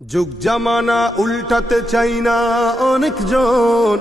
যুগ জামানা উল্টাতে চাই না অনেকজন,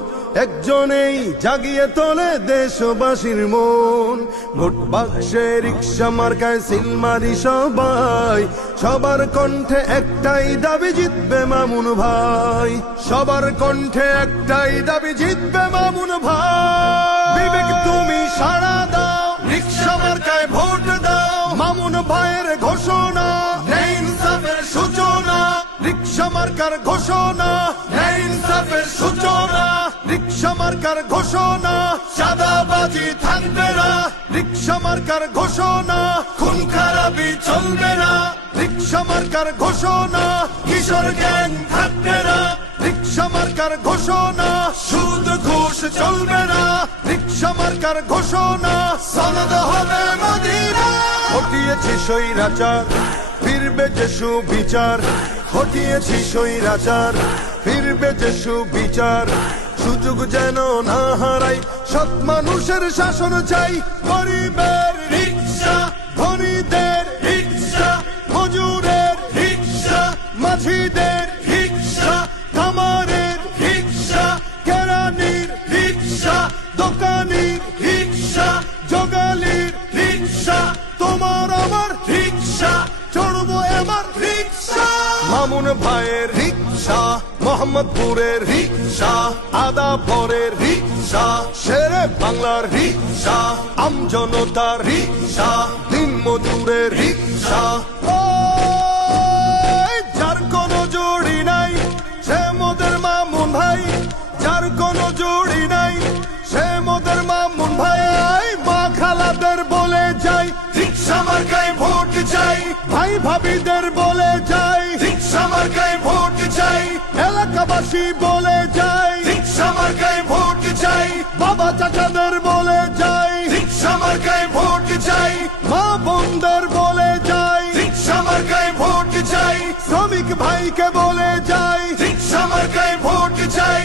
একজনেই জাগিয়ে তোলে দেশবাসীর মন। ভোট বাক্সে রিক্সা মার্কায় সিল মারি সবাই, সবার কণ্ঠে একটাই দাবি জিতবে মামুন ভাই। সবার কণ্ঠে একটাই দাবি জিতবে মামুন ভাই। বিবেক তুমি সাড়া দাও, রিক্সা মার্কায় ভোট দাও। মামুন ভাইয়ের ঘোষণা, ন্যায় ইনসাফের সূচনা। রিক্সা মার্কার ঘোষণা, ন্যায় ইনসাফের সূচনা। রিক্সা মার্কার ঘোষণা, চাঁদাবাজি থাকবে না। রিক্সা মার্কার ঘোষণা, খুন খারাপি চলবে না। রিক্সা মার্কার ঘোষণা, কিশোর গ্যাং থাকবে না। রিক্সা মার্কার ঘোষণা, সুদ ঘুষ চলবে না। রিক্সা মার্কার ঘোষণা, সনদ হবে মদিনা। হটিয়েছি স্বৈরাচার, ফিরবে যে সুবিচার। হটিয়েছি স্বৈরাচার, ফিরবে যে সুবিচার। সুযোগ যেন না হারাই, সৎ মানুষের শাসন চাই। গরিবের রিক্সা, ধনীদের রিক্সা, মজুরের রিক্সা, মাঝিদের রিক্সা, কামারের রিক্সা, কেরানির রিক্সা, দোকানির রিক্সা, জগালির রিক্সা। তোমার আমার রিক্সা, চড়বো এবার রিক্সা। মামুন ভাইয়ের রিক্সা, মোহাম্মদপুরের রিক্সা, আদাবরের রিক্সা, শেরে বাংলার রিক্সা, আমজনতার রিক্সা, দিন মজুরের রিক্সা। যার কোনো জুড়ি নাই সে মোদের মামুন ভাই। যার কোনো জুড়ি নাই সে মোদের মামুন ভাই। মা খালাদের বলে যাই, রিক্সা মার্কায় ভোট চাই। ভাই ভাবিদের বলে যাই, রিক্সা মার্কায় ভোট চাই। এলাকাবাসী বলে যাই, রিক্সা মার্কায় ভোট চাই। বাবা চাচাদের বলে যাই, রিক্সা মার্কায় ভোট চাই। মা বোনদের বলে যাই, রিক্সা মার্কায় ভোট চাই। শ্রমিক ভাইকে বলে যাই, রিক্সা মার্কায় ভোট চাই।